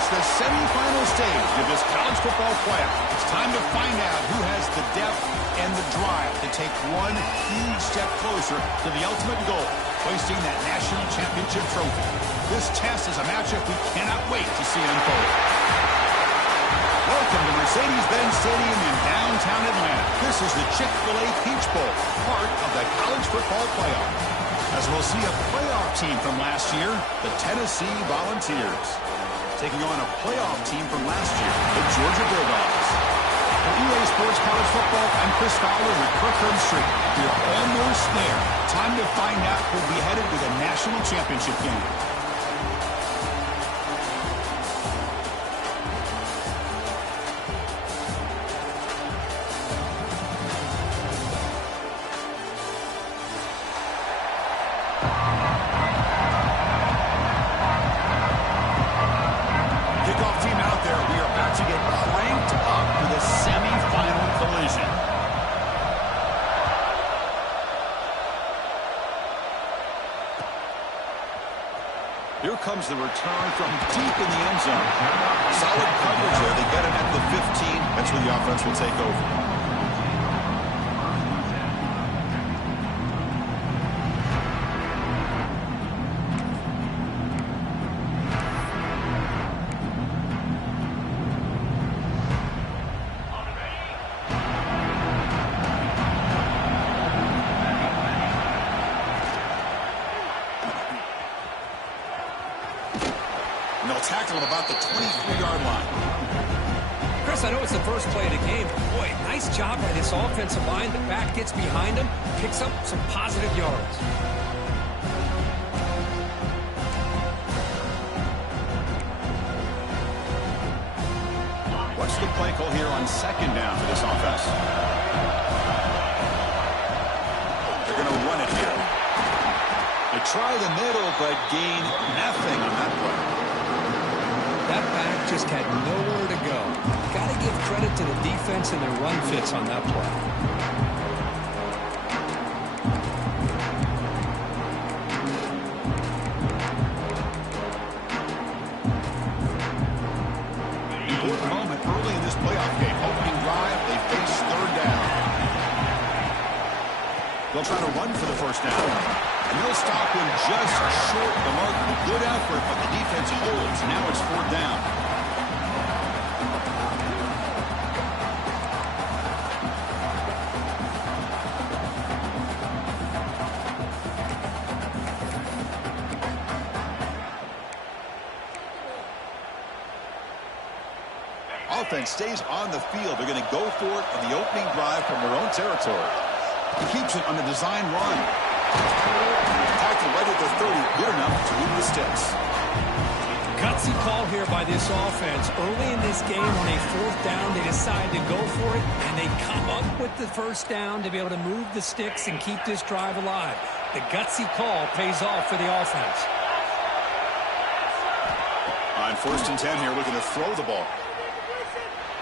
reach the semifinal stage of this college football playoff. It's time to find out who has the depth and the drive to take one huge step closer to the ultimate goal, hoisting that national championship trophy. This test is a matchup we cannot wait to see unfold. Welcome to Mercedes-Benz Stadium in downtown Atlanta. This is the Chick-fil-A Peach Bowl, part of the college football playoff. As we'll see a playoff team from last year, the Tennessee Volunteers, taking on a playoff team from last year, the Georgia Bulldogs. For EA Sports College Football, I'm Chris Fowler with Kirkland Street. We're almost there. Time to find out who'll be headed to the national championship game. Here comes the return from deep in the end zone. Solid coverage there. They get him at the 15. That's where the offense will take over. And they'll tackle him about the 23-yard line. Chris, I know it's the first play of the game. Boy, nice job by this offensive line. The back gets behind him, picks up some positive yards. What's the play call here on second down for this offense? They're going to run it here. They try the middle, but gain nothing on that play. That back just had nowhere to go. Got to give credit to the defense and their run fits on that play. Important moment early in this playoff game. Opening drive, they face third down. They'll try to run for the first down. And they'll stop him just short of the mark. Good effort, but the defense holds. Now it's fourth down. Offense stays on the field. They're going to go for it on the opening drive from their own territory. He keeps it on the design run. Tackle right at the 30, good enough to move the sticks. Gutsy call here by this offense. Early in this game, on a fourth down, they decide to go for it, and they come up with the first down to be able to move the sticks and keep this drive alive. The gutsy call pays off for the offense. On 1st and 10 here, looking to throw the ball.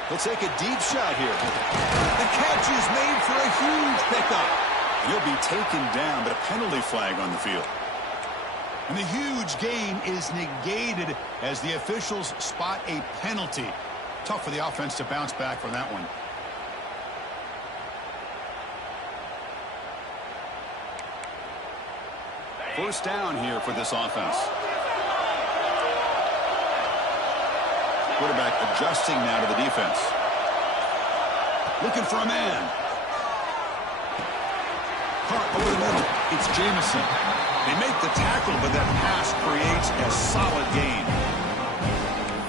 He'll take a deep shot here. The catch is made for a huge pickup. And he'll be taken down, but a penalty flag on the field. And the huge gain is negated as the officials spot a penalty. Tough for the offense to bounce back from that one. First down here for this offense. Quarterback adjusting now to the defense. Looking for a man. Caught over the middle. It's Jamison. They make the tackle, but that pass creates a solid gain.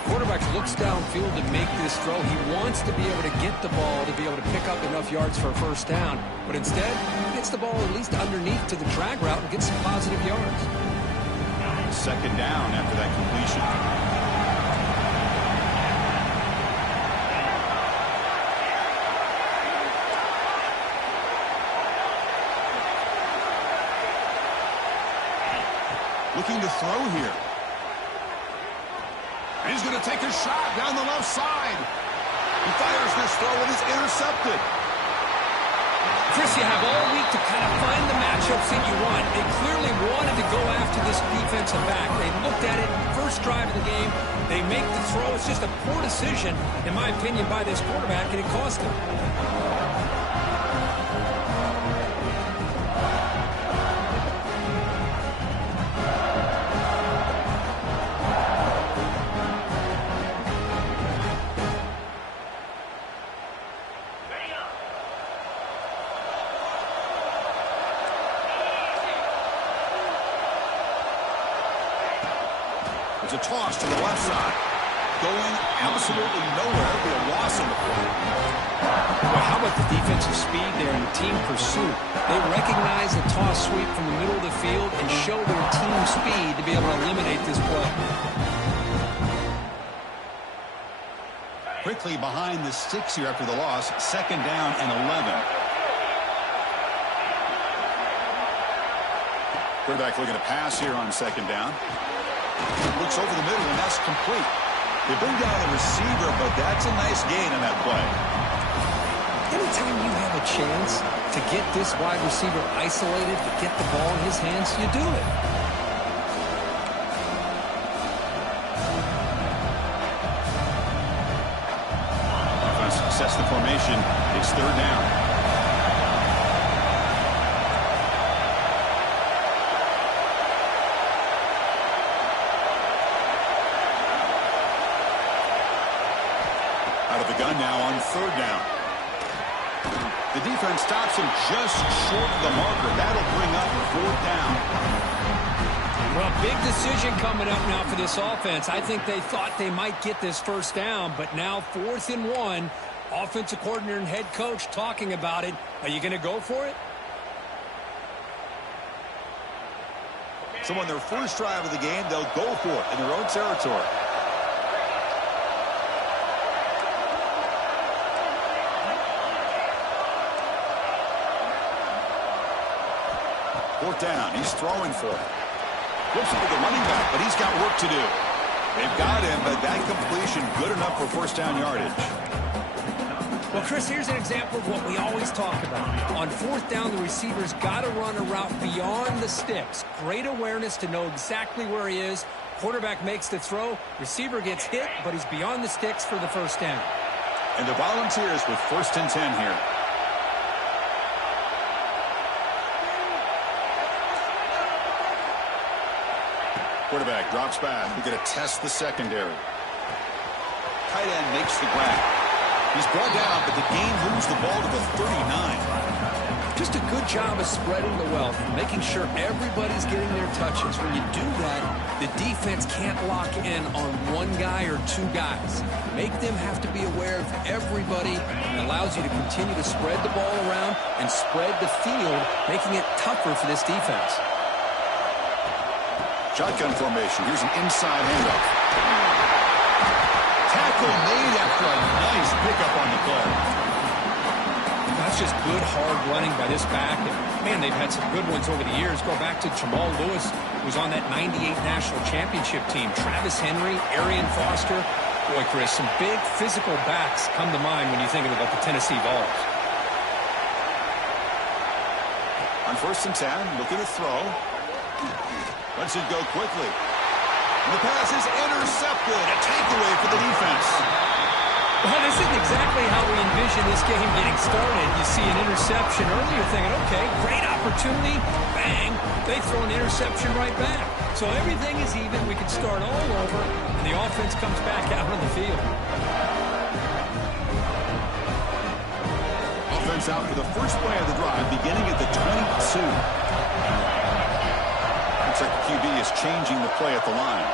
Quarterback looks downfield to make this throw. He wants to be able to get the ball to be able to pick up enough yards for a first down. But instead, he gets the ball at least underneath to the drag route and gets some positive yards. Second down after that completion. Looking to throw here. And he's going to take a shot down the left side. He fires this throw and is intercepted. Chris, you have all week to kind of find the matchups that you want. They clearly wanted to go after this defensive back. They looked at it, first drive of the game. They make the throw. It's just a poor decision, in my opinion, by this quarterback, and it cost them. It's a toss to the left side. Going absolutely nowhere. It'll be a loss in the play. Well, how about the defensive speed there and team pursuit? They recognize the toss sweep from the middle of the field and show their team speed to be able to eliminate this play. Quickly behind the sticks here after the loss. 2nd down and 11. Quarterback looking to pass here on 2nd down. Looks over the middle, and that's complete. They bring down the receiver, but that's a nice gain on that play. Anytime you have a chance to get this wide receiver isolated, to get the ball in his hands, you do it. Offense sets the formation. It's 3rd down. Out of the gun now on 3rd down. The defense stops him just short of the marker. That'll bring up 4th down. Well, big decision coming up now for this offense. I think they thought they might get this 1st down, but now 4th and 1. Offensive coordinator and head coach talking about it. Are you going to go for it? So on their first drive of the game, they'll go for it in their own territory. Fourth down. He's throwing for it. Flips it to the running back, but he's got work to do. They've got him, but that completion good enough for 1st down yardage. Well, Chris, here's an example of what we always talk about. On 4th down, the receiver's got to run a route beyond the sticks. Great awareness to know exactly where he is. Quarterback makes the throw. Receiver gets hit, but he's beyond the sticks for the 1st down. And the Volunteers with 1st and 10 here. Quarterback drops back. We're going to test the secondary. Tight end makes the grab. He's brought down, but the game moves the ball to the 39. Just a good job of spreading the wealth, making sure everybody's getting their touches. When you do that, the defense can't lock in on one guy or 2 guys. Make them have to be aware of everybody. It allows you to continue to spread the ball around and spread the field, making it tougher for this defense. Shotgun formation. Here's an inside handoff. Tackle made after a nice pickup on the play. That's just good, hard running by this back. And, man, they've had some good ones over the years. Go back to Jamal Lewis, who was on that 98 National Championship team. Travis Henry, Arian Foster. Boy, Chris, some big physical backs come to mind when you think about the Tennessee Vols. On 1st and 10, looking to throw. Lets it go quickly. And the pass is intercepted. A takeaway for the defense. Well, this isn't exactly how we envision this game getting started. You see an interception early, you're thinking, okay, great opportunity. Bang. They throw an interception right back. So everything is even. We can start all over, and the offense comes back out on the field. Offense out for the first play of the drive, beginning at the 22. Looks like the QB is changing the play at the line.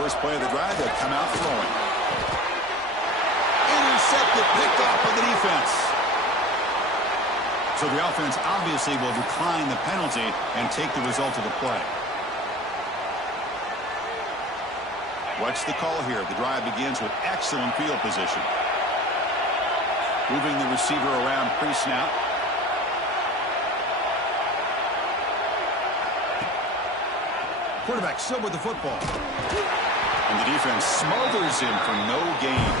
First play of the drive, they'll come out throwing. Intercepted, picked off by the defense. So the offense obviously will decline the penalty and take the result of the play. Watch the call here. The drive begins with excellent field position. Moving the receiver around pre-snap. Quarterback still with the football. And the defense smothers him for no gain.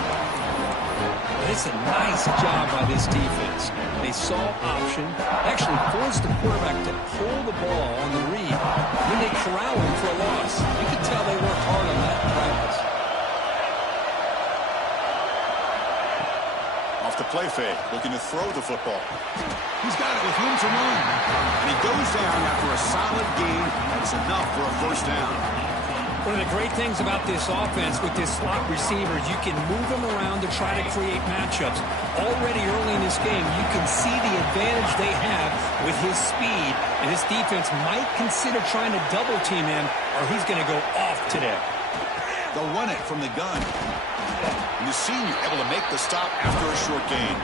It's a nice job by this defense. They saw option, actually forced the quarterback to pull the ball on the read. Then they corral him for a loss. You can tell they worked hard on that in practice. Off the play fake, looking to throw the football. He's got it with room to run. And he goes down after a solid gain. That's enough for a first down. One of the great things about this offense with this slot receiver is you can move him around to try to create matchups. Already early in this game, you can see the advantage they have with his speed. And this defense might consider trying to double team him, or he's going to go off today. They'll run it from the gun. And the senior able to make the stop after a short gain.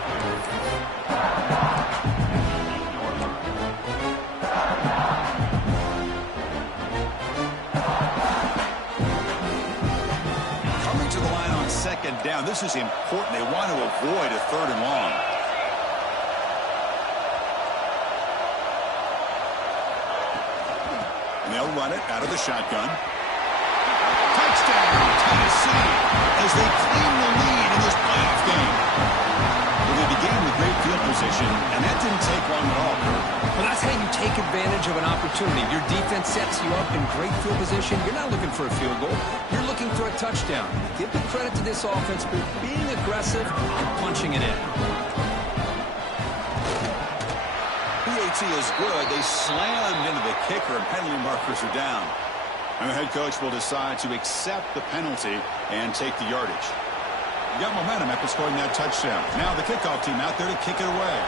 Coming to the line on second down. This is important. They want to avoid a third and long. And they'll run it out of the shotgun. Touchdown, Tennessee, as they claim the lead in this playoff game. Well, they began with great field position, and that didn't take long at all. Well, that's how you take advantage of an opportunity. Your defense sets you up in great field position. You're not looking for a field goal. You're looking for a touchdown. Give the credit to this offense for being aggressive and punching it in. PAT is good. They slammed into the kicker, and penalty markers are down. And the head coach will decide to accept the penalty and take the yardage. You got momentum after scoring that touchdown. Now the kickoff team out there to kick it away.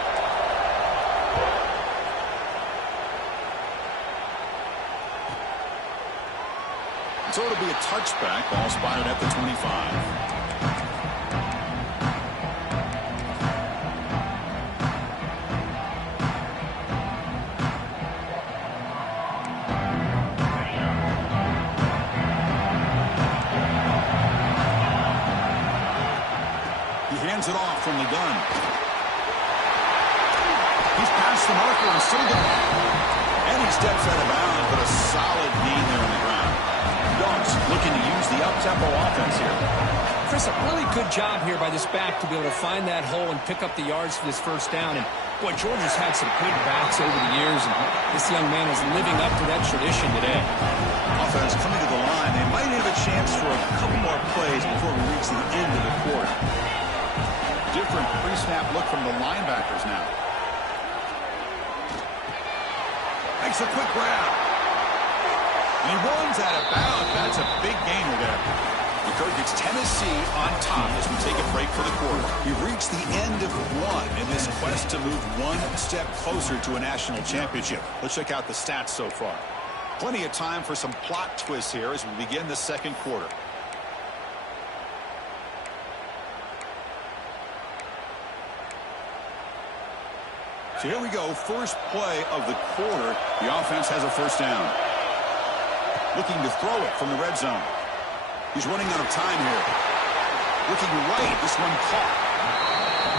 So it'll be a touchback. Ball spotted at the 25. It off from the gun. He's past the marker and still going. And he steps out of bounds, but a solid gain there on the ground. Dogs looking to use the up-tempo offense here. Chris, a really good job here by this back to be able to find that hole and pick up the yards for this first down. And, boy, Georgia's had some good backs over the years, and this young man is living up to that tradition today. Offense coming to the line. They might have a chance for a couple more plays before we reach the end of the quarter. Different pre-snap look from the linebackers now. Makes a quick grab. And he runs out of bounds. That's a big gainer there. The Kirk gets Tennessee on top as we take a break for the quarter. We've reached the end of one in this quest to move one step closer to a national championship. Let's check out the stats so far. Plenty of time for some plot twists here as we begin the second quarter. So here we go, first play of the quarter. The offense has a first down. Looking to throw it from the red zone. He's running out of time here. Looking right, this one caught.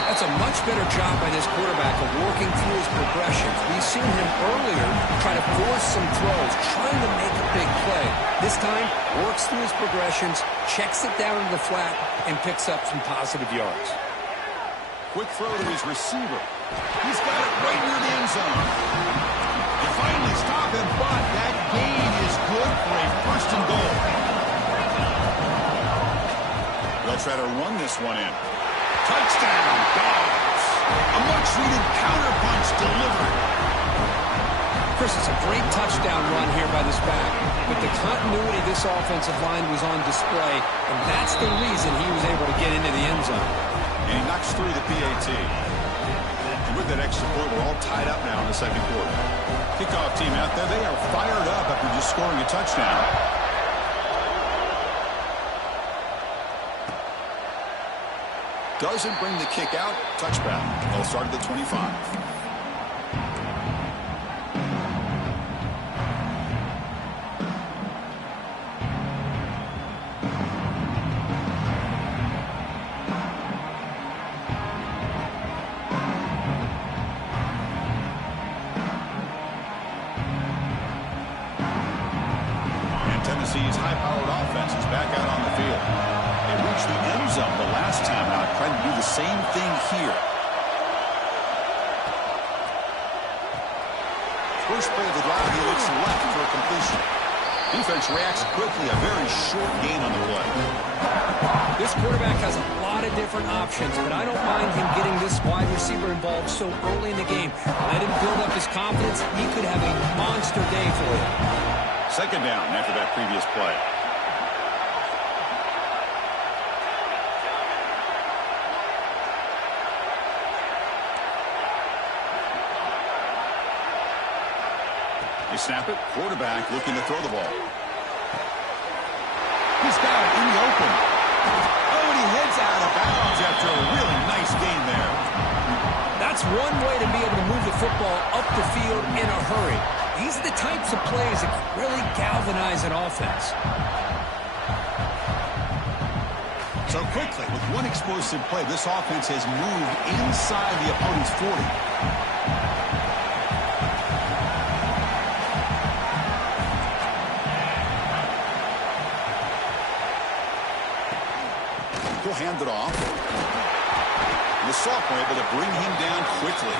That's a much better job by this quarterback of working through his progressions. We've seen him earlier try to force some throws, trying to make a big play. This time, works through his progressions, checks it down to the flat, and picks up some positive yards. Quick throw to his receiver. He's got it right near the end zone. They finally stop him, but that gain is good for a first and goal. They'll try to run this one in. Touchdown, Dogs. A much-needed counterpunch delivered. Chris, it's a great touchdown run here by this back. But the continuity of this offensive line was on display, and that's the reason he was able to get into the end zone. And he knocks through the PAT. And with that extra point, we're all tied up now in the second quarter. Kickoff team out there, they are fired up after just scoring a touchdown. Doesn't bring the kick out. Touchback. They'll start at the 25. Tennessee's high-powered offense is back out on the trying to do the same thing here. First play of the drive, he looks left for a completion. Defense reacts quickly, a very short gain on the play. This quarterback has a lot of different options, but I don't mind him getting this wide receiver involved so early in the game. Let him build up his confidence. He could have a monster day for you. Second down after that previous play. They snap it. Quarterback looking to throw the ball. He's got it in the open. Oh, and he heads out of bounds after a really nice gain there. That's one way to be able to move the football up the field in a hurry. These are the types of plays that really galvanize an offense. So quickly, with one explosive play, this offense has moved inside the opponent's 40. He'll hand it off. The sophomore able to bring him down quickly.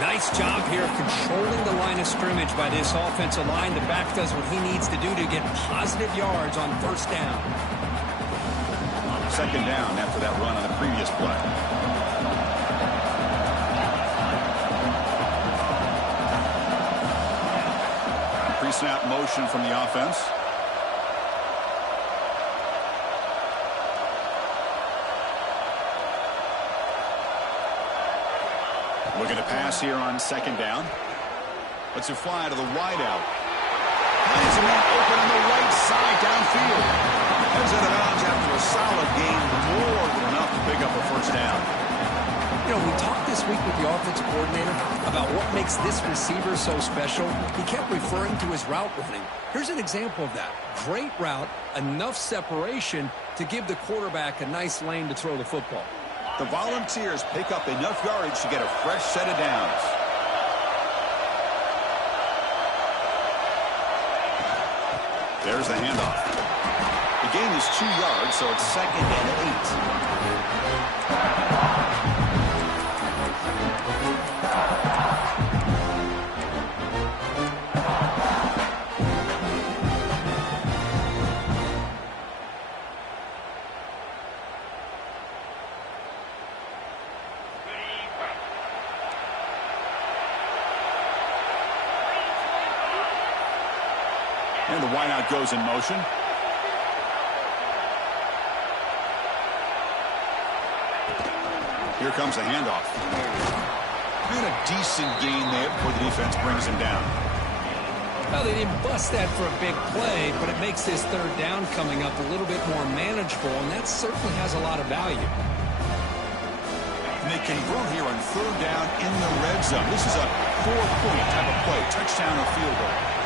Nice job here of controlling the line of scrimmage by this offensive line. The back does what he needs to do to get positive yards on first down. Second down after that run on the previous play. Pre-snap motion from the offense. Looking to pass here on second down. Let's it fly to the wideout. Finds a man open on the right side downfield. Heads out of bounds after a solid gain, more than enough to pick up a first down. You know, we talked this week with the offensive coordinator about what makes this receiver so special. He kept referring to his route running. Here's an example of that. Great route, enough separation to give the quarterback a nice lane to throw the football. The Volunteers pick up enough yardage to get a fresh set of downs. There's the handoff. The gain is 2 yards, so it's 2nd and 8. And the wideout goes in motion. Here comes the handoff. And a decent gain there before the defense brings him down. Well, they didn't bust that for a big play, but it makes this third down coming up a little bit more manageable, and that certainly has a lot of value. And they convert here on third down in the red zone. This is a 4-point type of play, touchdown or field goal.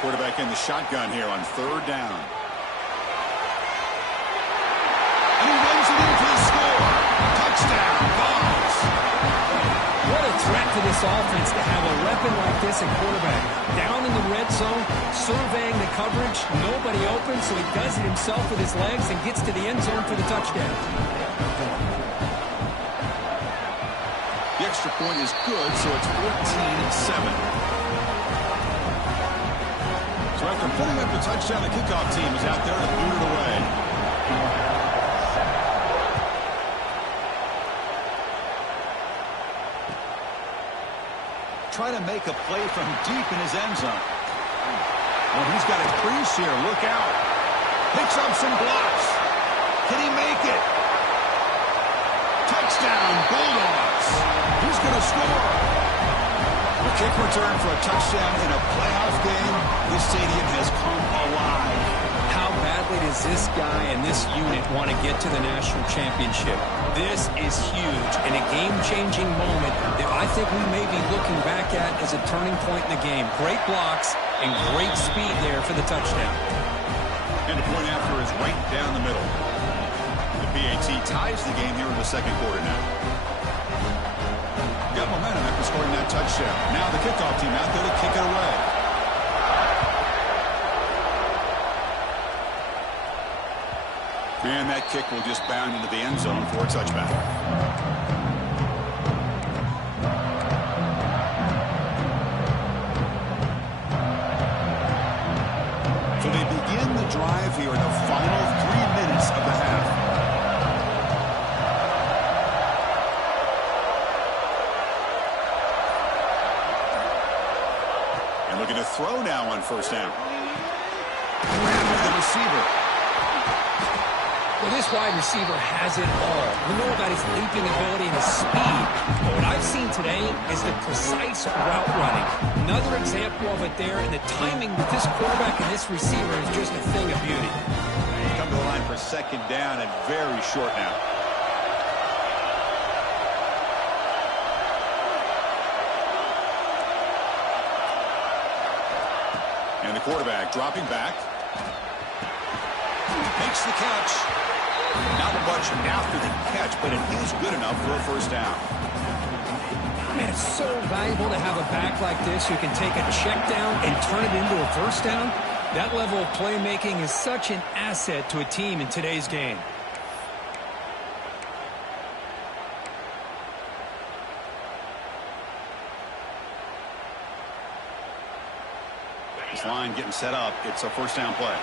Quarterback in the shotgun here on third down. And he runs it in for the score. Touchdown, Vols. What a threat to this offense to have a weapon like this at quarterback. Down in the red zone, surveying the coverage, nobody open, so he does it himself with his legs and gets to the end zone for the touchdown. The extra point is good, so it's 14-7. So after putting up the touchdown, the kickoff team is out there to boot it away. Try to make a play from deep in his end zone. Well, he's got a crease here. Look out. Picks up some blocks. Can he make it? Touchdown, Bulldogs. Who's going to score? A kick return for a touchdown in a playoff game. This stadium has come alive. How badly does this guy and this unit want to get to the national championship? This is huge and a game-changing moment that I think we may be looking back at as a turning point in the game. Great blocks and great speed there for the touchdown. And the point after is right down the middle. The BAT ties the game here in the second quarter now. Got momentum after scoring that touchdown. Now the kickoff team out there to kick it away. And that kick will just bound into the end zone for a touchback. So they begin the drive here in the final 3 minutes of the half. And looking to throw now on first down. Ran with the receiver. Well, this wide receiver has it all. We know about his leaping ability and his speed. But what I've seen today is the precise route running. Another example of it there, and the timing with this quarterback and this receiver is just a thing of beauty. He's come to the line for second down and very short now. And the quarterback dropping back. Makes the catch. Not much after the catch, but it is good enough for a first down. Man, it's so valuable to have a back like this who can take a check down and turn it into a first down. That level of playmaking is such an asset to a team in today's game. This line getting set up. It's a first down play.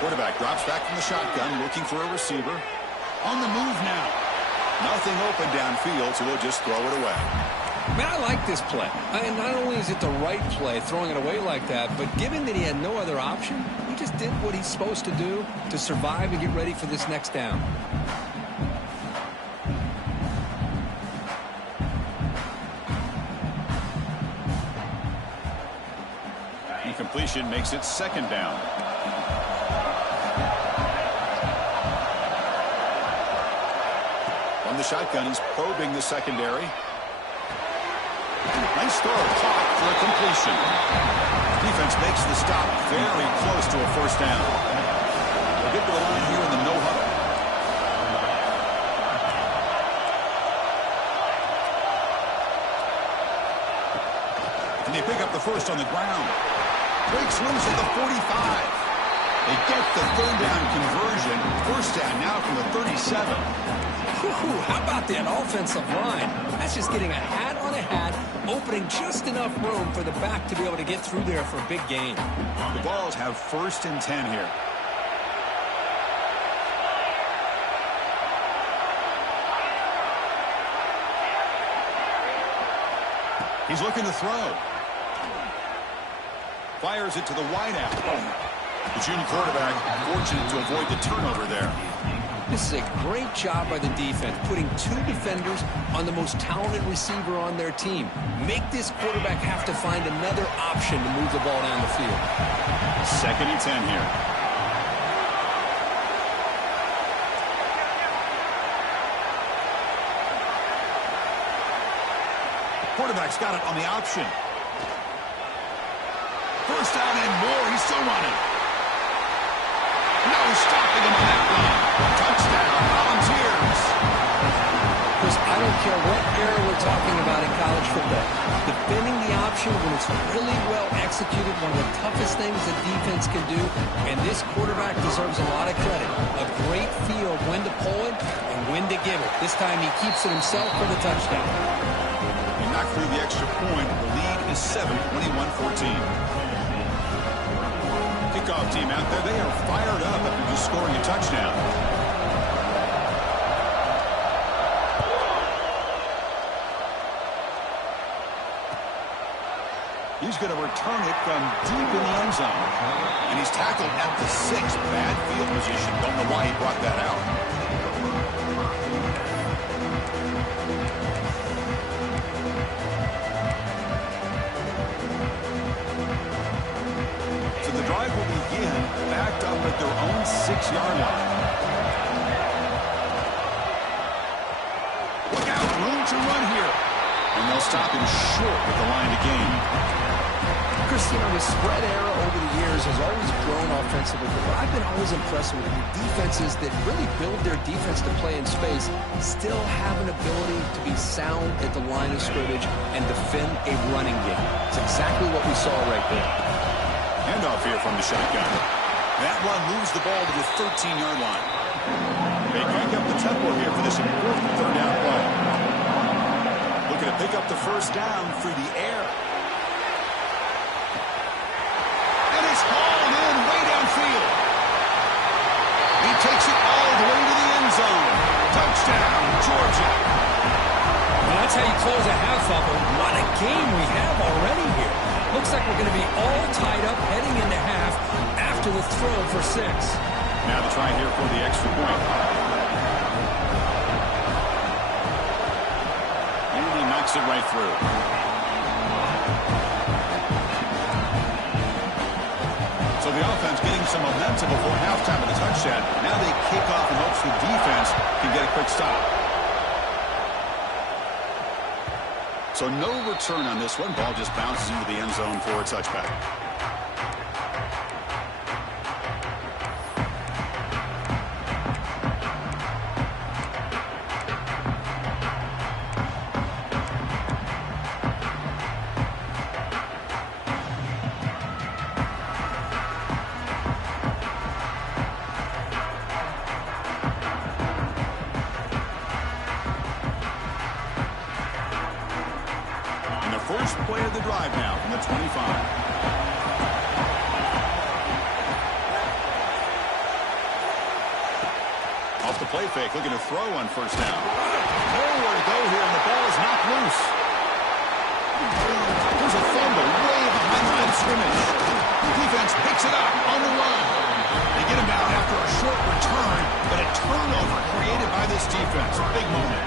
Quarterback drops back from the shotgun, looking for a receiver. On the move now. Nothing open downfield, so he'll just throw it away. Man, I like this play. And not only is it the right play, throwing it away like that, but given that he had no other option, he just did what he's supposed to do to survive and get ready for this next down. Incompletion makes it second down. From the shotgun, he's probing the secondary. Nice throw, caught for a completion. Defense makes the stop very close to a first down. They'll get to the line here in the no huddle. And they pick up the first on the ground. Breaks loose at the 45. They get the third down conversion. First down now from the 37. How about that offensive line? That's just getting a hat on a hat, opening just enough room for the back to be able to get through there for a big gain. The Balls have first and 10 here. He's looking to throw. Fires it to the wideout. The junior quarterback fortunate to avoid the turnover there. This is a great job by the defense, putting two defenders on the most talented receiver on their team. Make this quarterback have to find another option to move the ball down the field. Second and 10 here. Quarterback's got it on the option. First down and more. He's still running. No stopping him on that run. Touchdown, Volunteers. Chris, I don't care what era we're talking about in college football. Defending the option when it's really well executed, one of the toughest things that defense can do, and this quarterback deserves a lot of credit. A great feel of when to pull it and when to give it. This time he keeps it himself for the touchdown. He knocked through the extra point. The lead is 7, 21-14. Kickoff team out there, they are fired up after just scoring a touchdown. He's going to return it from deep in the end zone. And he's tackled at the 6. Bad field position. Don't know why he brought that out. The drive will begin backed up at their own 6-yard line. Look out, room to run here. And they'll stop him short with the line to gain. Chris, Dallas, this spread era over the years has always grown offensively, but I've been always impressed with defenses that really build their defense to play in space, still have an ability to be sound at the line of scrimmage and defend a running game. It's exactly what we saw right there. Handoff here from the shotgun. That run moves the ball to the 13-yard line. They crank up the tempo here for this important third down play. Looking to pick up the first down through the air. And it's hauled in way downfield. He takes it all the way to the end zone. Touchdown, Georgia. Well, that's how you close a half up. But what a game we have already here. Looks like we're going to be all tied up heading into half after the throw for 6. Now the try here for the extra point. And he knocks it right through. So the offense getting some momentum before halftime with a touchdown. Now they kick off in hopes the defense can get a quick stop. So no return on this one. Ball just bounces into the end zone for a touchback. First play of the drive now from the 25. Off the play fake, looking to throw on first down. Nowhere to go here, and the ball is knocked loose. There's a fumble way behind the line of scrimmage. The defense picks it up on the run. They get him down after a short return, but a turnover created by this defense. A big moment.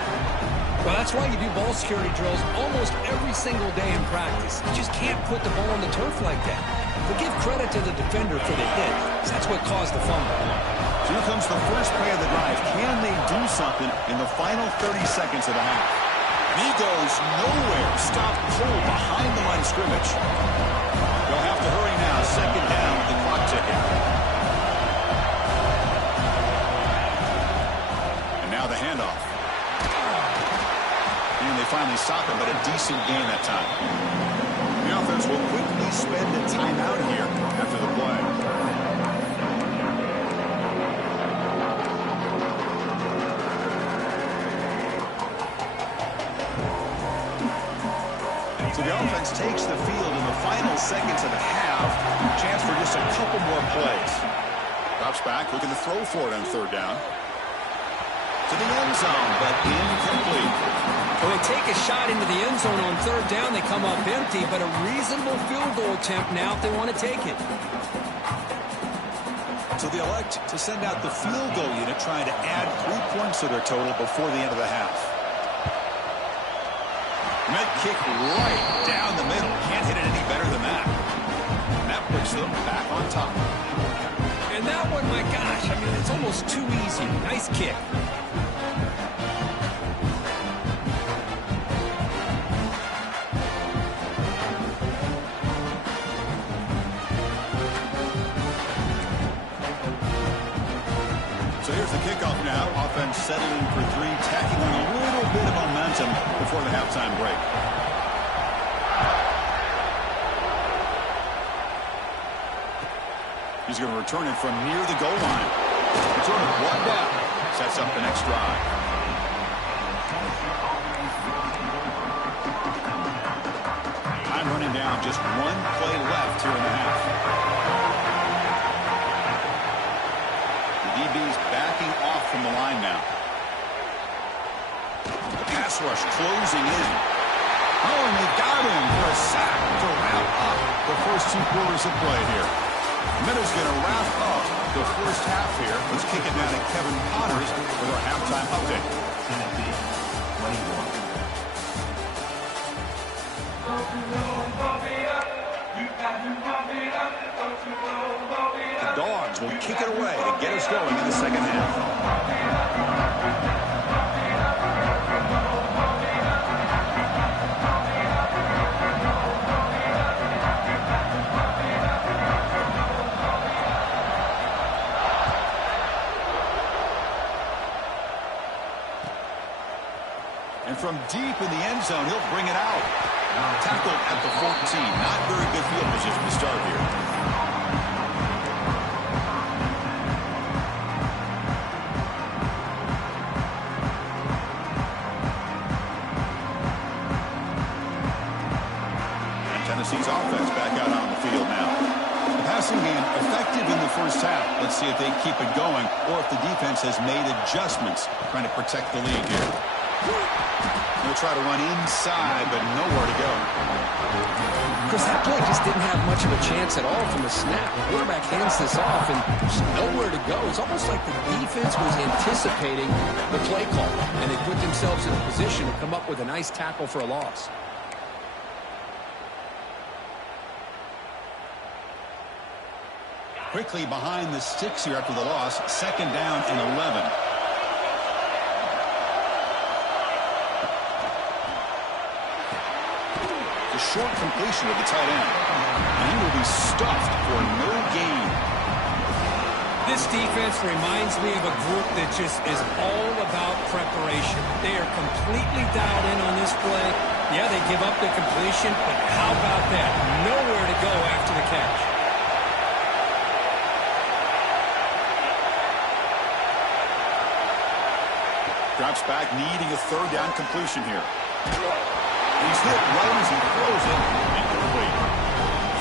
Well, that's why you do ball security drills almost every single day in practice. You just can't put the ball on the turf like that. But give credit to the defender for the hit, because that's what caused the fumble. So here comes the first play of the drive. Can they do something in the final 30 seconds of the half? He goes nowhere. Stop cold behind the line of scrimmage. They'll have to hurry now. Second down with the clock ticking. And now the handoff. And they finally stop him, but a decent gain that time. The offense will quickly spend a timeout here after the play. So the offense takes the field in the final seconds of the half. Chance for just a couple more plays. Drops back, looking to throw for it on third down. To the end zone, but incomplete. When they take a shot into the end zone on third down, they come up empty, but a reasonable field goal attempt now if they want to take it. So they elect to send out the field goal unit, trying to add 3 points to their total before the end of the half. Med kick right down the middle. Can't hit it any better than that. And that puts them back on top. And that one, my gosh, it's almost too easy. Nice kick. So here's the kickoff now. Offense settling for 3, tacking on a little bit of momentum before the halftime break. He's going to return it from near the goal line. Return it 1 down. Sets up the next drive. Time running down. Just 1 play left here in the half. DB's backing off from the line now. The pass rush closing in. Oh, and they got him for a sack to wrap up the first 2 quarters of play here. Minutes going to wrap up the first half here. Let's kick it down to Kevin Connors with our halftime update. The Dogs will kick it away to get us going in the second half. from deep in the end zone. He'll bring it out. Tackled at the 14. Not very good field position to start here. Tennessee's offense back out on the field now. The passing game effective in the first half. Let's see if they keep it going or if the defense has made adjustments trying to protect the lead here. They'll try to run inside, but nowhere to go. Chris, that play just didn't have much of a chance at all from the snap. The quarterback hands this off, and there's nowhere to go. It's almost like the defense was anticipating the play call, and they put themselves in a position to come up with a nice tackle for a loss. Quickly behind the sticks here after the loss. 2nd down and 11. The short completion of the tight end. And he will be stuffed for no gain. This defense reminds me of a group that just is all about preparation. They are completely dialed in on this play. Yeah, they give up the completion, but how about that? Nowhere to go after the catch. Drops back, needing a 3rd down completion here. He's hit right as he throws it. Incomplete.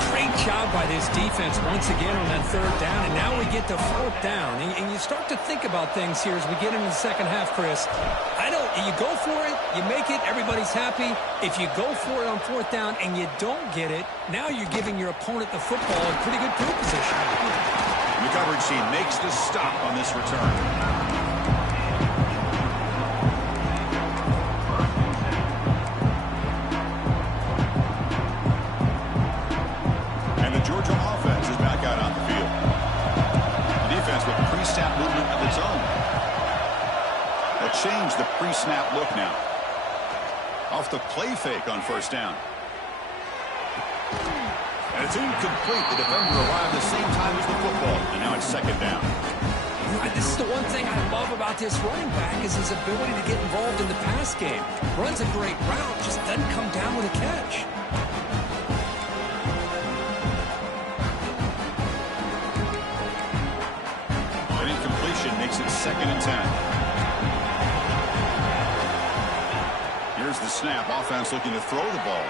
Great job by this defense once again on that 3rd down, and now we get to 4th down. And you start to think about things here as we get into the second half, Chris. You go for it, you make it, everybody's happy. If you go for it on 4th down and you don't get it, now you're giving your opponent the football in pretty good field position. The coverage team makes the stop on this return. Georgia offense is back out on the field. The defense with pre-snap movement of its own. They'll change the pre-snap look now. Off the play fake on 1st down. And it's incomplete. The defender arrived the same time as the football. And now it's 2nd down. This is the one thing I love about this running back is his ability to get involved in the pass game. Runs a great route, just doesn't come down with a catch. Makes it 2nd and 10. Here's the snap. Offense looking to throw the ball.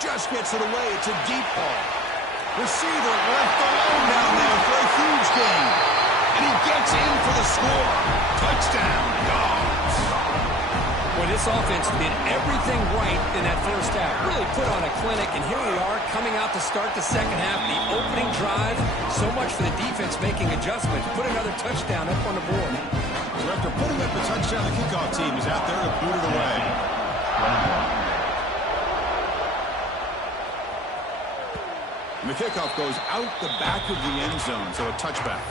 Just gets it away. It's a deep ball. Receiver left alone down there for a huge gain. And he gets in for the score. Touchdown, Dogs. Well, this offense did everything right in that first half. Really put on a clinic, and here we are coming out to start the second half. The opening drive, so much for the defense making adjustments. Put another touchdown up on the board. So after putting up the touchdown, the kickoff team is out there to boot it away. And the kickoff goes out the back of the end zone, so a touchback.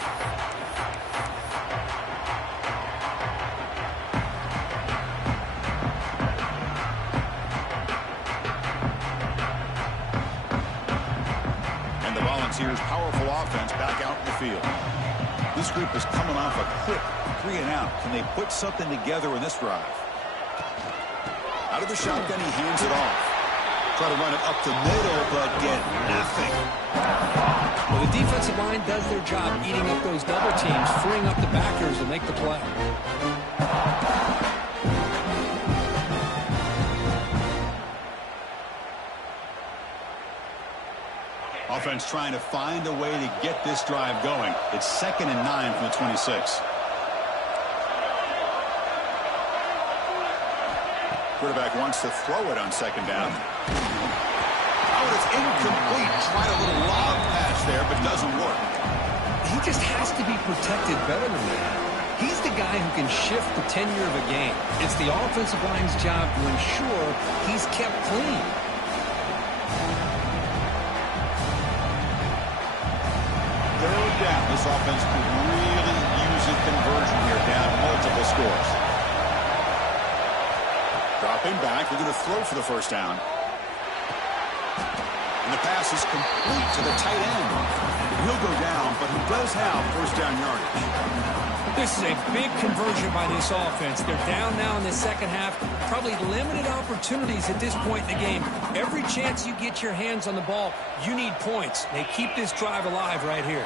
Volunteers' powerful offense back out in the field. This group is coming off a quick 3 and out. Can they put something together in this drive? Out of the shotgun, he hands it off. Try to run it up the middle, but get nothing. Well, the defensive line does their job eating up those double teams, freeing up the backers to make the play. Offense trying to find a way to get this drive going. It's 2nd and 9 from the 26. Quarterback wants to throw it on 2nd down. Oh, it's incomplete. Tried a little lob pass there, but doesn't work. He just has to be protected better than that. He's the guy who can shift the tenure of a game. It's the offensive line's job to ensure he's kept clean. Down. This offense could really use a conversion here, down multiple scores. Dropping back, they're going to throw for the 1st down. And the pass is complete to the tight end. He'll go down, but he does have first down yardage. This is a big conversion by this offense. They're down now in the second half. Probably limited opportunities at this point in the game. Every chance you get your hands on the ball, you need points. They keep this drive alive right here.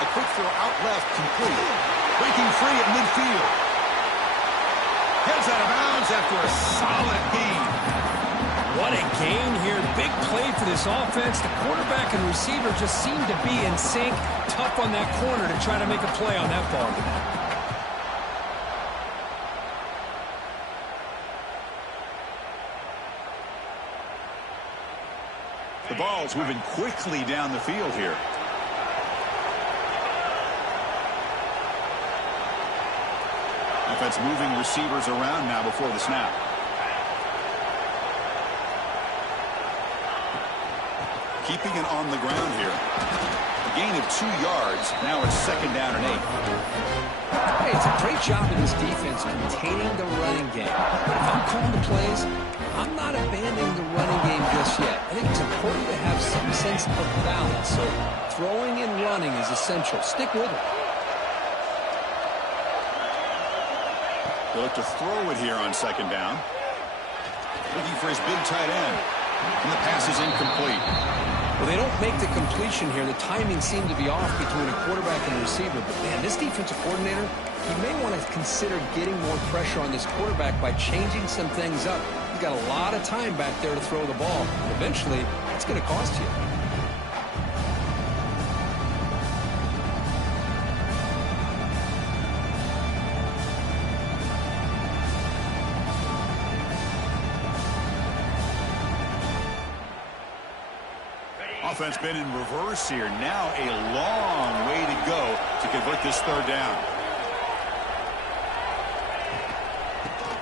A quick throw out left, complete. Breaking free at midfield. Heads out of bounds after a solid gain. What a gain here. Big play for this offense. The quarterback and receiver just seem to be in sync. Tough on that corner to try to make a play on that ball. The ball's moving quickly down the field here. Offense moving receivers around now before the snap. Keeping it on the ground here. A gain of 2 yards. Now it's second down and 8. Hey, it's a great job of this defense containing the running game. But if I'm calling the plays, I'm not abandoning the running game just yet. I think it's important to have some sense of balance. So throwing and running is essential. Stick with it. He'll look to throw it here on second down. Looking for his big tight end. And the pass is incomplete. Well, they don't make the completion here. The timing seemed to be off between a quarterback and a receiver. But, man, this defensive coordinator, he may want to consider getting more pressure on this quarterback by changing some things up. He's got a lot of time back there to throw the ball. Eventually, it's going to cost you. Offense been in reverse here. Now a long way to go to convert this third down.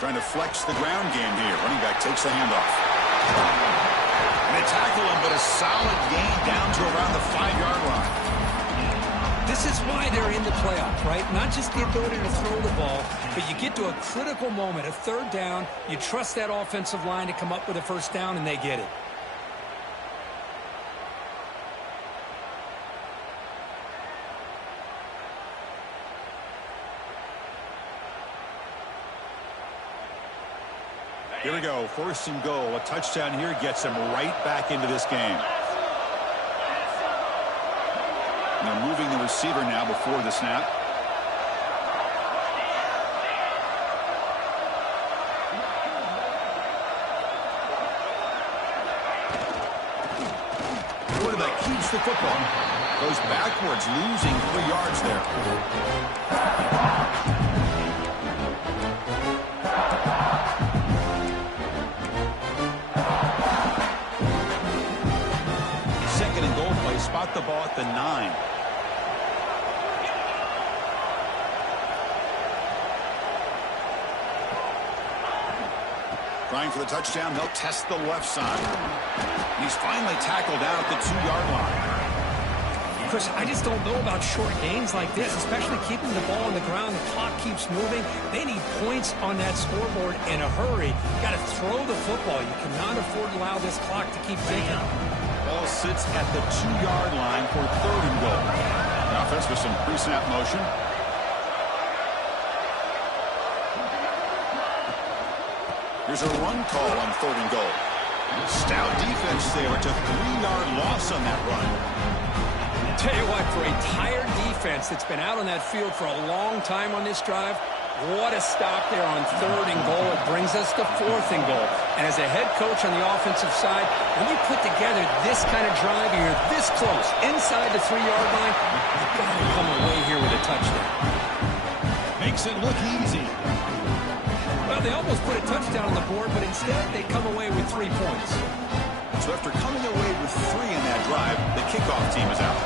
Trying to flex the ground game here. Running back takes the handoff. And they tackle him, but a solid gain down to around the 5-yard line. This is why they're in the playoffs, right? Not just the ability to throw the ball, but you get to a critical moment, a third down. You trust that offensive line to come up with a first down, and they get it. Here we go, first and goal. A touchdown here gets him right back into this game. And they're moving the receiver now before the snap. Quarterback keeps the football. Goes backwards, losing 3 yards there. Spot the ball at the 9. Trying for the touchdown. They'll test the left side. He's finally tackled out at the 2-yard line. Chris, I just don't know about short gains like this, especially keeping the ball on the ground. The clock keeps moving. They need points on that scoreboard in a hurry. Got to throw the football. You cannot afford to allow this clock to keep ticking. Ball sits at the 2-yard line for third and goal. The offense with some pre-snap motion. Here's a run call on third and goal. Stout defense there. It's a 3-yard loss on that run. Tell you what, for a tired defense that's been out on that field for a long time on this drive, what a stop there on third and goal. It brings us to fourth and goal. And as a head coach on the offensive side, when you put together this kind of drive, you're this close, inside the 3-yard line, you've got to come away here with a touchdown. Makes it look easy. Well, they almost put a touchdown on the board, but instead they come away with 3 points. So after coming away with 3 in that drive, the kickoff team is out.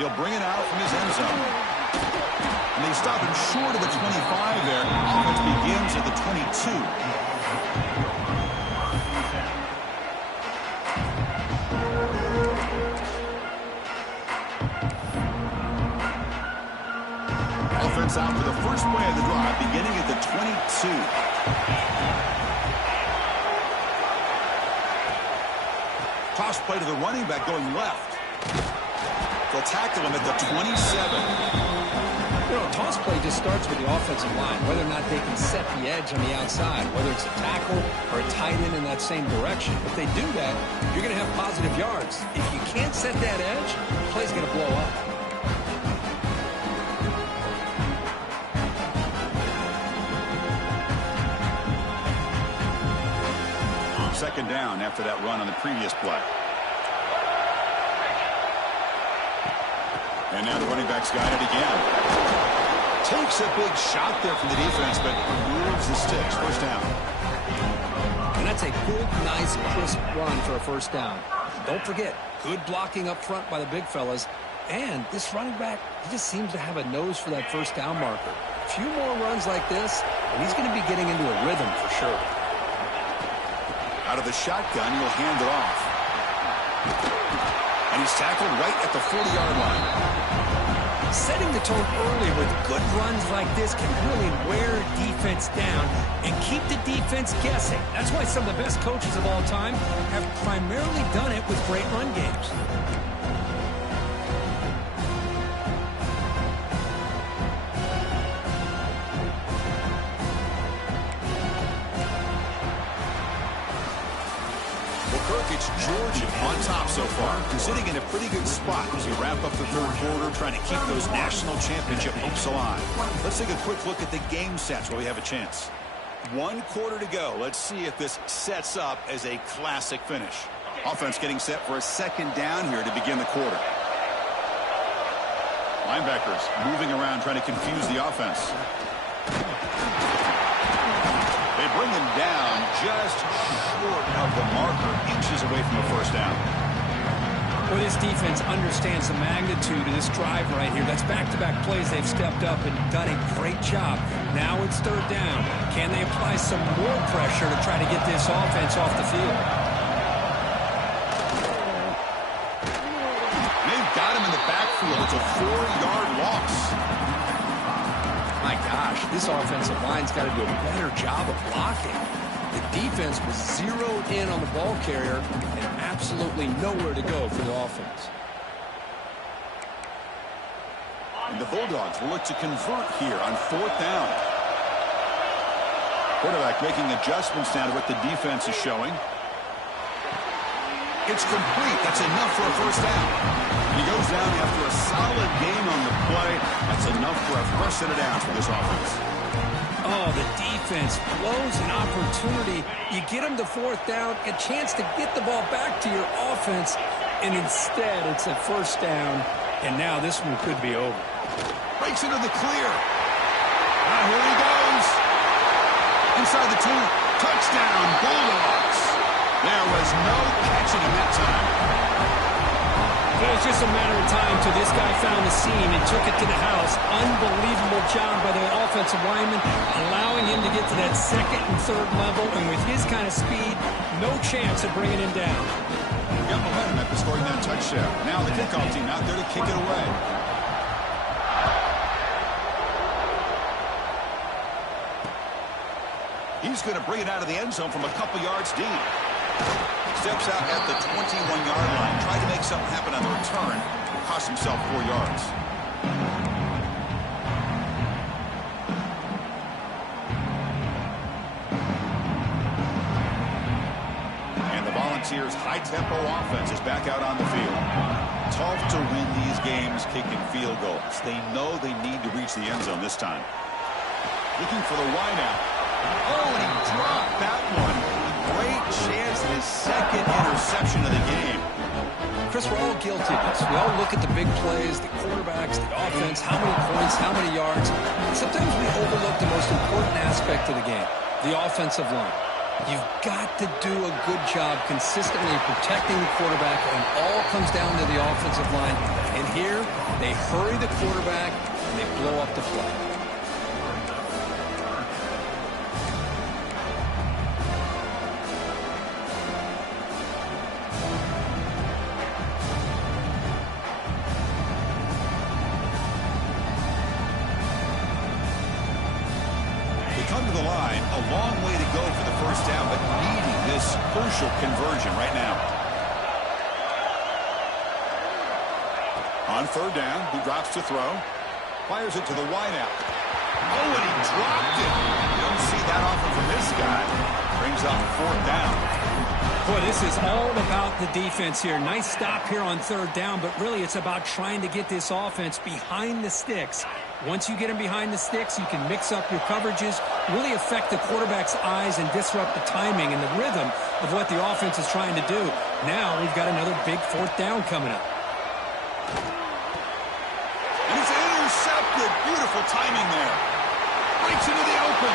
He'll bring it out from his end zone. And they stop him short of the 25 there. Offense begins at the 22. offense out for the first play of the drive, beginning at the 22. Toss play to the running back going left. They'll tackle him at the 27. You know, toss play just starts with the offensive line, whether or not they can set the edge on the outside, whether it's a tackle or a tight end in that same direction. If they do that, you're going to have positive yards. If you can't set that edge, the play's going to blow up. Second down after that run on the previous play. And now the running back's got it again. Takes a big shot there from the defense, but moves the sticks. First down. And that's a good, nice, crisp run for a first down. Don't forget, good blocking up front by the big fellas. And this running back, he just seems to have a nose for that first down marker. A few more runs like this, and he's going to be getting into a rhythm for sure. Out of the shotgun, he'll hand it off. And he's tackled right at the 40-yard line. Setting the tone early with good runs like this can really wear defense down and keep the defense guessing. That's why some of the best coaches of all time have primarily done it with great run games. It's Georgia on top so far, sitting in a pretty good spot as we wrap up the third quarter, trying to keep those national championship hopes alive. Let's take a quick look at the game sets while we have a chance. 1 quarter to go. Let's see if this sets up as a classic finish. Offense getting set for a second down here to begin the quarter. Linebackers moving around, trying to confuse the offense. They bring him down just short of the marker, inches away from the first down. Well, this defense understands the magnitude of this drive right here. That's back-to-back plays. They've stepped up and done a great job. Now it's third down. Can they apply some more pressure to try to get this offense off the field? They've got him in the backfield. It's a 4-yard loss. My gosh, this offensive line's got to do a better job of blocking. The defense was zeroed in on the ball carrier and absolutely nowhere to go for the offense. And the Bulldogs will look to convert here on fourth down. Quarterback making adjustments now to what the defense is showing. It's complete. That's enough for a first down. And he goes down after a solid game on the play. That's enough for a first set of downs for this offense. Oh, the defense blows an opportunity. You get them to fourth down, a chance to get the ball back to your offense, and instead it's a first down, and now this one could be over. Breaks into the clear. Now here he goes. Inside the 2. Touchdown, Bulldogs. There was no catching him that time. It was just a matter of time till this guy found the seam and took it to the house. Unbelievable job by the offensive lineman, allowing him to get to that second and third level, and with his kind of speed, no chance of bringing him down. Got momentum after scoring that touchdown. Now the kickoff team out there to kick it away. He's going to bring it out of the end zone from a couple yards deep. Steps out at the 21-yard line. Tried to make something happen on the return. Cost himself 4 yards. And the Volunteers' high-tempo offense is back out on the field. Tough to win these games kicking field goals. They know they need to reach the end zone this time. Looking for the wideout. Oh, and he dropped that one. Great chance at his second interception of the game. Chris, we're all guilty of this. We all look at the big plays, the quarterbacks, the offense, how many points, how many yards. Sometimes we overlook the most important aspect of the game, the offensive line. You've got to do a good job consistently protecting the quarterback, and all comes down to the offensive line. And here, they hurry the quarterback, and they blow up the play. a long way to go for the first down, but needing this crucial conversion right now. On third down, he drops to throw. Fires it to the wideout. Oh, and he dropped it. You don't see that often from this guy. Brings up fourth down. Boy, this is all about the defense here. Nice stop here on third down, but really it's about trying to get this offense behind the sticks. Once you get them behind the sticks, you can mix up your coverages, really affect the quarterback's eyes and disrupt the timing and the rhythm of what the offense is trying to do. Now we've got another big fourth down coming up. And it's intercepted. Beautiful timing there. Breaks into the open.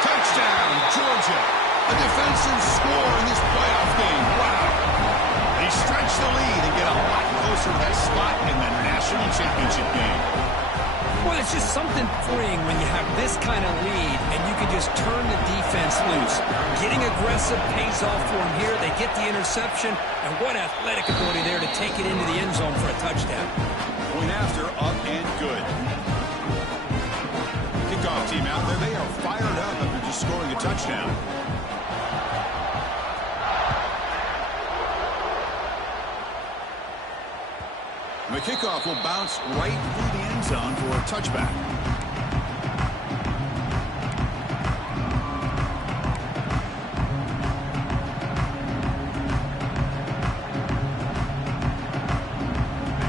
Touchdown, Georgia. A defensive score in this playoff game. Wow. They stretch the lead and get a lot closer to that spot in the national championship game. Well, it's just something freeing when you have this kind of lead and you can just turn the defense loose. Getting aggressive pays off for them here. They get the interception, and what athletic ability there to take it into the end zone for a touchdown. Point after, up and good. Kickoff team out there. They are fired up after just scoring a touchdown. The kickoff will bounce right through the end zone for a touchback.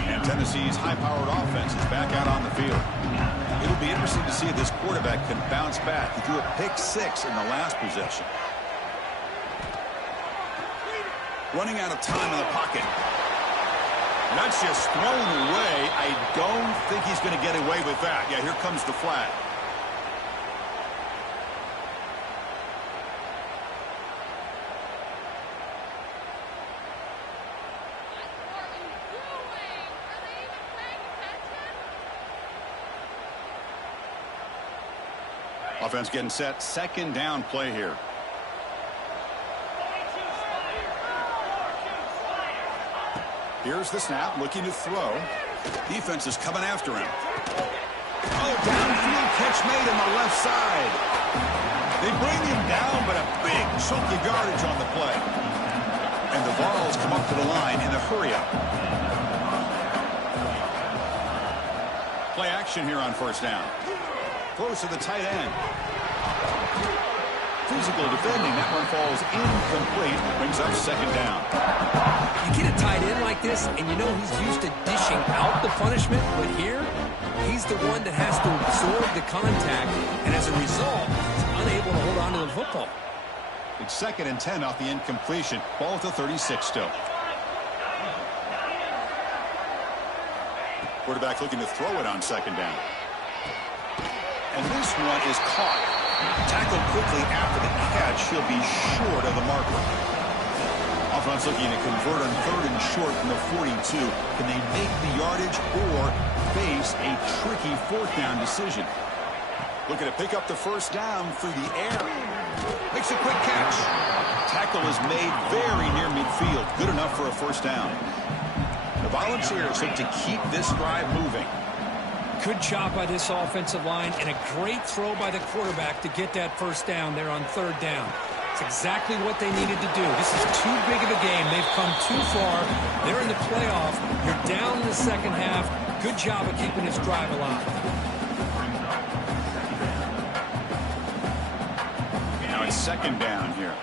And Tennessee's high-powered offense is back out on the field. It'll be interesting to see if this quarterback can bounce back. He threw a pick-6 in the last possession. Running out of time in the pocket. That's just thrown away. I don't think he's going to get away with that. Yeah, here comes the flag. Offense getting set. Second down play here. Here's the snap, looking to throw. Defense is coming after him. Oh, downfield catch made on the left side. They bring him down, but a big chunk of yardage on the play. And the Vols come up to the line in a hurry-up. Play action here on first down. Throws to the tight end. Physical defending. That one falls incomplete. Brings up second down. You get a tight end like this, and you know he's used to dishing out the punishment, but here, he's the one that has to absorb the contact, and as a result, he's unable to hold on to the football. It's 2nd and 10 off the incompletion. Ball at the 36 still. Quarterback looking to throw it on second down. And this one is caught. Tackled quickly after the catch. He'll be short of the marker. Offense looking to convert on third and short from the 42. Can they make the yardage or face a tricky fourth down decision? Looking to pick up the first down through the air. Makes a quick catch. Tackle is made very near midfield. Good enough for a first down. The Volunteers look to keep this drive moving. Good job by this offensive line and a great throw by the quarterback to get that first down there on third down. It's exactly what they needed to do. This is too big of a game. They've come too far. They're in the playoff. You're down in the second half. Good job of keeping this drive alive. Now it's second down here.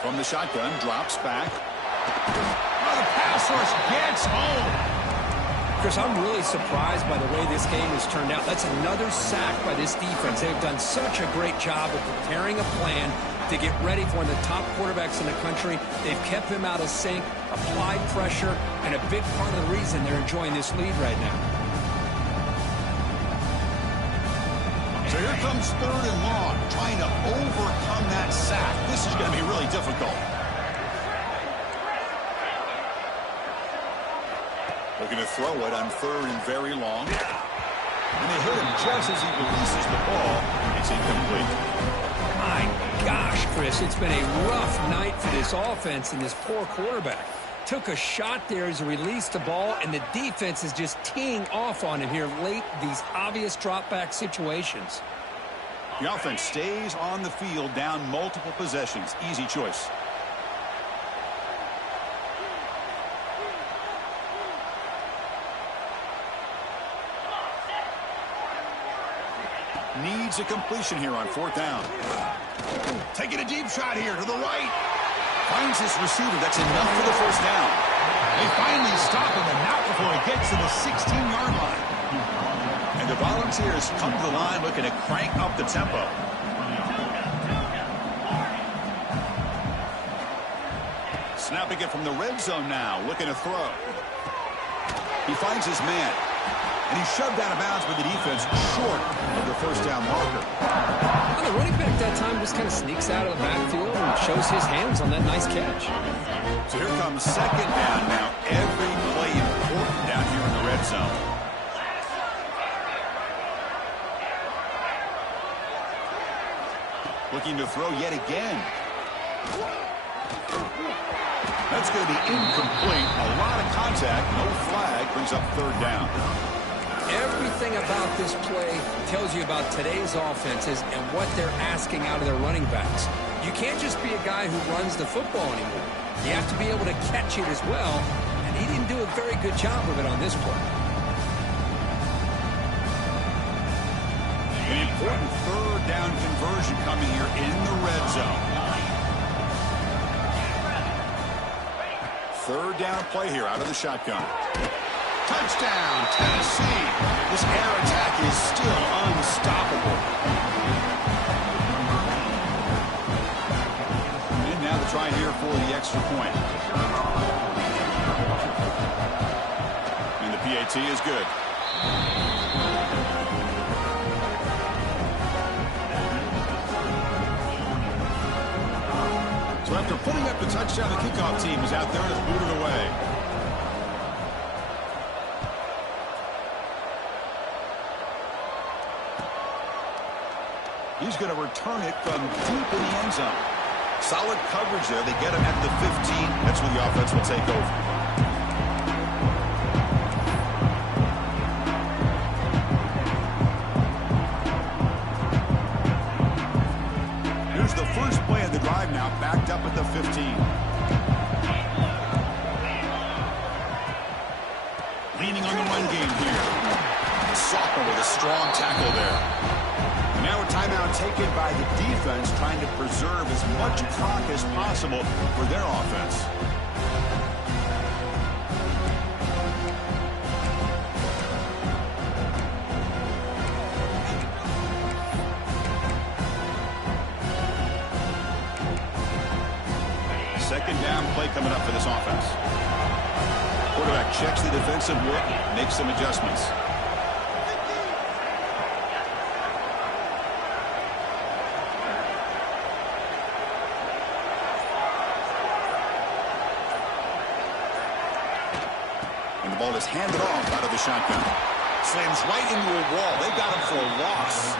From the shotgun, drops back. Oh, the pass rush gets home. Chris, I'm really surprised by the way this game has turned out. That's another sack by this defense. They've done such a great job of preparing a plan to get ready for one of the top quarterbacks in the country. They've kept him out of sync, applied pressure, and a big part of the reason they're enjoying this lead right now. So here comes third and long, trying to overcome that sack. This is going to be really difficult. Looking to throw it on third and very long. And they hit him just as he releases the ball. It's incomplete. My gosh, Chris, it's been a rough night for this offense and this poor quarterback. Took a shot there as he released the ball, and the defense is just teeing off on him here late, these obvious drop-back situations. The offense stays on the field down multiple possessions. Easy choice. Needs a completion here on 4th down. Taking a deep shot here to the right. Finds his receiver. That's enough for the 1st down. They finally stop him, and not before he gets to the 16-yard line. And the Volunteers come to the line looking to crank up the tempo. Snapping it from the red zone now, looking to throw. He finds his man. And he's shoved out of bounds by the defense short of the 1st down marker. Well, the running back that time just kind of sneaks out of the backfield and shows his hands on that nice catch. So here comes 2nd down now. Every play important down here in the red zone. Looking to throw yet again. That's going to be incomplete. A lot of contact. No flag. Brings up 3rd down. Everything about this play tells you about today's offenses and what they're asking out of their running backs. You can't just be a guy who runs the football anymore. You have to be able to catch it as well, and he didn't do a very good job of it on this play. An important 3rd down conversion coming here in the red zone. 3rd down play here out of the shotgun. Touchdown, Tennessee. This air attack is still unstoppable. And now the try here for the extra point. And the PAT is good. So after putting up the touchdown, the kickoff team is out there and has booted away. He's going to return it from deep in the end zone. Solid coverage there. They get him at the 15. That's where the offense will take over. Here's the first play of the drive now, backed up at the 15. Leaning on the run game here. Sophomore with a strong tackle there. Now a timeout taken by the defense, trying to preserve as much clock as possible for their offense. Second down play coming up for this offense. Quarterback checks the defensive look, makes some adjustments. The ball is handed off out of the shotgun. Slams right into a wall. They got him for a loss.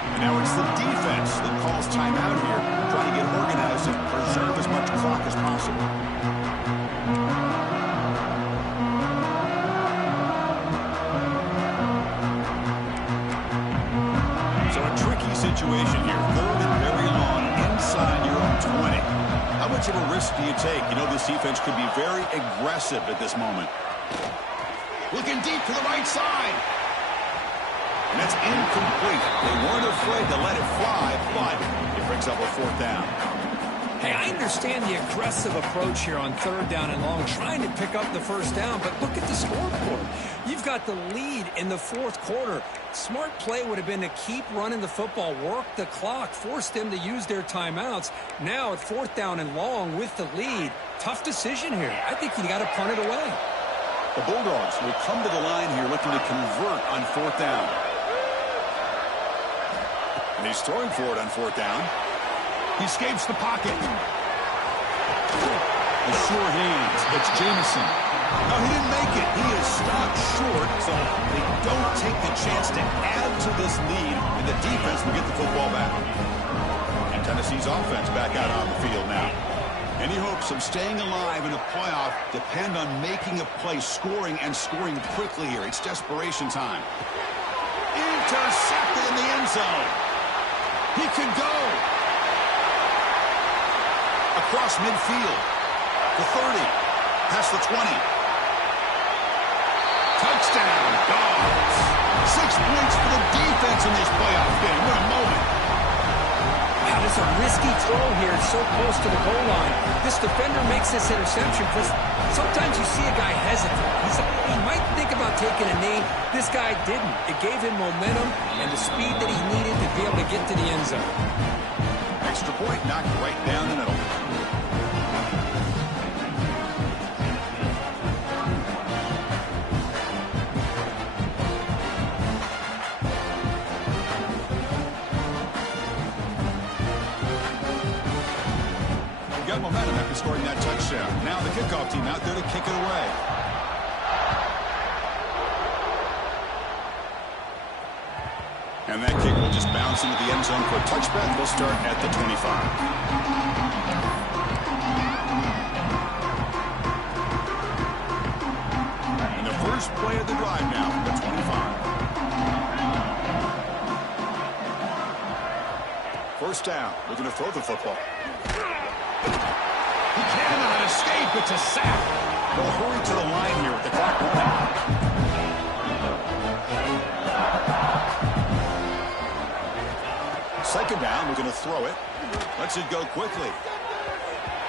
And now it's the defense that calls timeout here, trying to get organized and preserve as much clock as possible. So a tricky situation here. 3rd and very long inside your own 20. How much of a risk do you take? You know this defense could be very aggressive at this moment. Looking deep to the right side. And that's incomplete. They weren't afraid to let it fly, but it brings up a 4th down. Hey, I understand the aggressive approach here on 3rd down and long, trying to pick up the 1st down, but look at the scoreboard. You've got the lead in the 4th quarter. Smart play would have been to keep running the football, work the clock, force them to use their timeouts. Now at 4th down and long with the lead, tough decision here. I think you got to punt it away. The Bulldogs will come to the line here looking to convert on 4th down. And he's throwing for it on 4th down. He escapes the pocket. The sure hands. It's Jamison. No, he didn't make it. He is stopped short, so they don't take the chance to add to this lead, and the defense will get the football back. Tennessee's offense back out on the field now. Any hopes of staying alive in a playoff depend on making a play, scoring, and scoring quickly here. It's desperation time. Intercepted in the end zone. He could go. Across midfield. The 30. Past the 20. Touchdown, Dogs. 6 points for the defense in this playoff game. What a moment. Wow, this is a risky throw here. It's so close to the goal line. This defender makes this interception because sometimes you see a guy hesitate. He might think about taking a knee. This guy didn't. It gave him momentum and the speed that he needed to be able to get to the end zone. Extra point knocked right down the middle. Got momentum after scoring that touchdown. Now the kickoff team out there to kick it away. And that kick will just bounce into the end zone for a touchback. They'll start at the 25. And the first play of the drive now from the 25. First down. Looking to throw the football. He cannot escape. It's a sack. They'll hurry to the line here with the clock running. Second down, we're going to throw it. Lets it go quickly.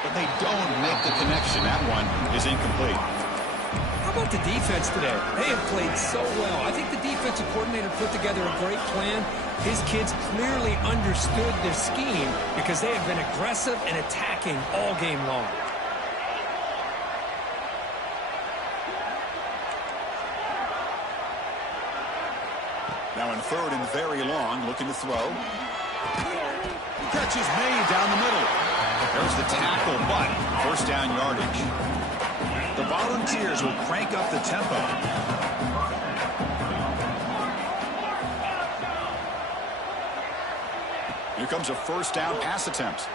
But they don't make the connection. That one is incomplete. How about the defense today? They have played so well. I think the defensive coordinator put together a great plan. His kids clearly understood their scheme because they have been aggressive and attacking all game long. Now in third and very long, looking to throw. Catch is made down the middle. There's the tackle, but first down yardage. The Volunteers will crank up the tempo. Here comes a first down pass attempt.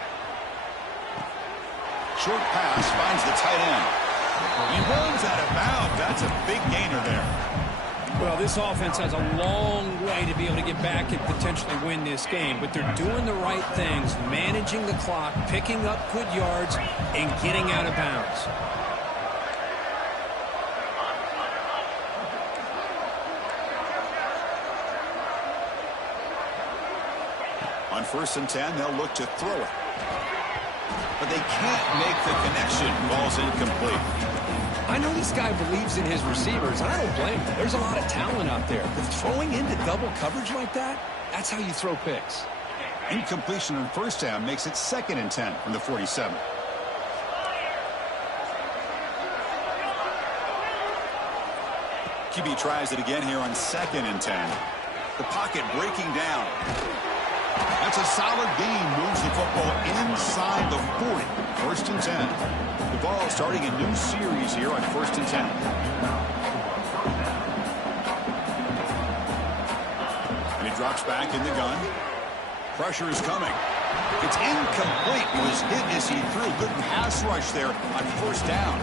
Short pass finds the tight end. He runs out of bounds. That's a big gainer there. Well, this offense has a long way to be able to get back and potentially win this game, but they're doing the right things, managing the clock, picking up good yards, and getting out of bounds. On 1st and 10, they'll look to throw it. But they can't make the connection. Ball's incomplete. I know this guy believes in his receivers, and I don't blame him. There's a lot of talent out there. But throwing into double coverage like that, that's how you throw picks. Incompletion on first down makes it 2nd and 10 from the 47. QB tries it again here on 2nd and 10. The pocket breaking down. That's a solid gain. Moves the football inside the 40. 1st and 10. The ball starting a new series here on 1st and 10. And he drops back in the gun. Pressure is coming. It's incomplete. He was hit as he threw. Good pass rush there on 1st down.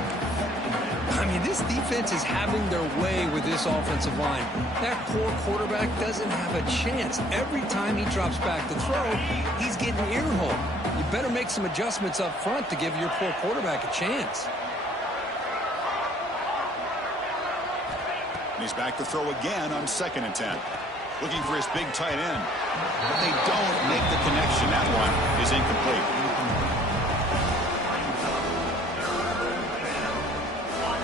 I mean, this defense is having their way with this offensive line. That poor quarterback doesn't have a chance. Every time he drops back to throw, he's getting earholed. You better make some adjustments up front to give your poor quarterback a chance. And he's back to throw again on 2nd and 10. Looking for his big tight end. But they don't make the connection. That one is incomplete.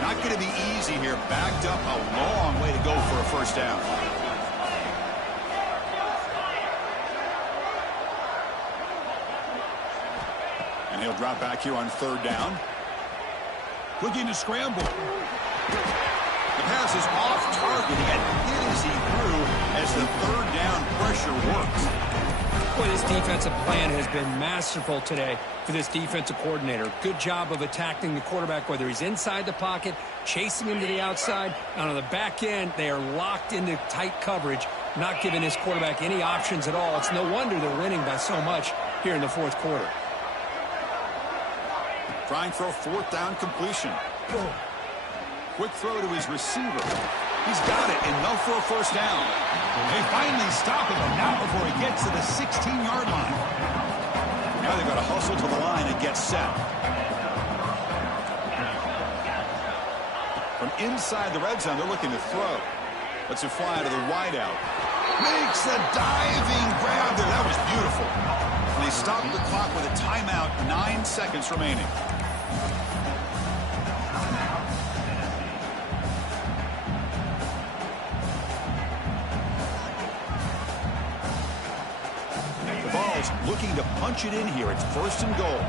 Not going to be easy here. Backed up a long way to go for a first down. And he'll drop back here on 3rd down. Looking to scramble. The pass is off target. He got hit as he threw as the 3rd down pressure works. Boy, this defensive plan has been masterful today for this defensive coordinator. Good job of attacking the quarterback, whether he's inside the pocket, chasing him to the outside. And on the back end, they are locked into tight coverage, not giving his quarterback any options at all. It's no wonder they're winning by so much here in the fourth quarter. Trying for a fourth down completion. Quick throw to his receiver. He's got it, enough for a first down. They finally stop him now before he gets to the 16-yard line. Now they've got to hustle to the line and get set. From inside the red zone, they're looking to throw. Lets it fly to the wideout. Makes a diving grab there. That was beautiful. And they stop the clock with a timeout, 9 seconds remaining. The Vols looking to punch it in here. It's first and goal.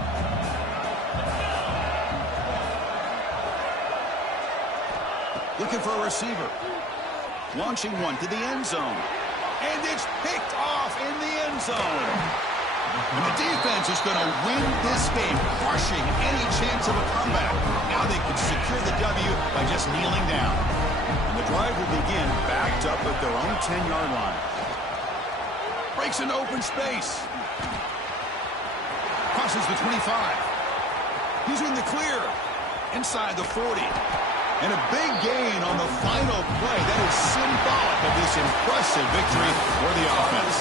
Looking for a receiver. Launching one to the end zone. And it's picked off in the end zone. And the defense is going to win this game, crushing any chance of a comeback. Now they can secure the W by just kneeling down. And the drive will begin backed up at their own 10-yard line. Breaks into open space. Crosses the 25. He's in the clear. Inside the 40. And a big gain on the final play. That is symbolic of this impressive victory for the offense.